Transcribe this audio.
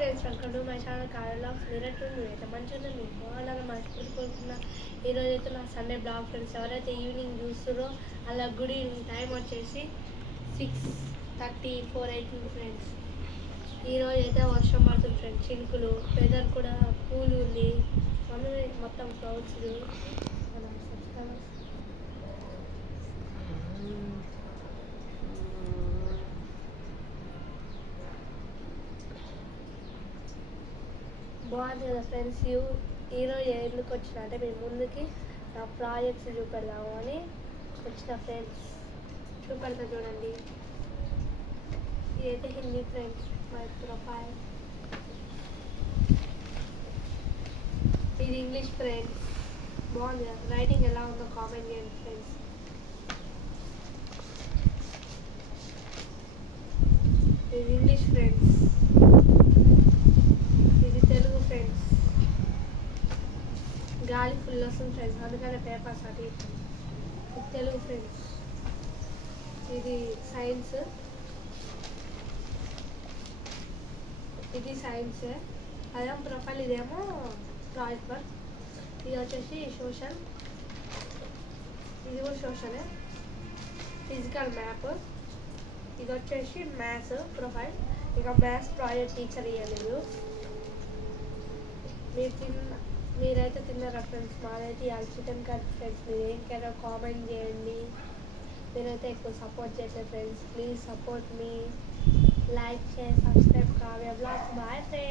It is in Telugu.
Friends, welcome to my channel కారలాగ్స్. మీరైతే మీరైతే మంచిగా మీకు బాగున్నారని మనస్ఫూర్తి కోరుకున్నా. ఈరోజు అయితే నా సండే బ్లాగ్ ఫ్రెండ్స్. ఎవరైతే ఈవినింగ్ చూస్తారో అలా గుడ్ ఈవినింగ్ టైం వచ్చేసి 6:34 అవుతుంది ఫ్రెండ్స్. ఈరోజు అయితే వర్షం పడుతుంది ఫ్రెండ్స్, చినుకులు. వెదర్ కూడా కూల్ ఉంది. మొత్తం క్లౌడ్స్. బాగుంది కదా ఫ్రెండ్స్. ఈరోజు ఎందుకు వచ్చిన అంటే మీ ముందుకి నా ప్రాజెక్ట్స్ చూపెడదాము అని వచ్చిన ఫ్రెండ్స్. చూపెడతా చూడండి. ఇదైతే హిందీ ఫ్రెండ్స్, మై ప్రొఫైల్. ఇది ఇంగ్లీష్ ఫ్రెండ్స్. బాగుంది కదా, రైటింగ్ ఎలా ఉందో కామెంట్ చేయండి ఫ్రెండ్స్. ఇది ఇంగ్లీష్ ఫ్రెండ్స్, ఇది తెలుగు ఫ్రెండ్స్. గాలి ఫుల్ వస్తుంది ఫ్రెండ్స్, అందుకనే పేపర్స్ అది. ఇది తెలుగు ఫ్రెండ్స్. ఇది సైన్స్, ఇది సైన్స్. అదేమో ప్రొఫైల్, ఇదేమో ప్రాజెక్ట్ వర్క్. ఇది వచ్చేసి సోషల్, ఇది కూడా సోషలే. Physical map. ఇది వచ్చేసి మ్యాథ్స్ ప్రొఫైల్. ఇక మ్యాథ్స్ ప్రాజెక్ట్ టీచర్ ఇవ్వాలి. మీరైతే తిన్నారా ఫ్రెండ్స్? మాదైతే ఇవాళ చికెన్ కర్రీ ఫ్రెండ్స్. మీరు ఏం కర్రీ కామెంట్ చేయండి. మీరైతే ఎక్కువ సపోర్ట్ చేసే friends. Please support me. Like share subscribe Kavya blogs. Bye friends.